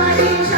Everybody.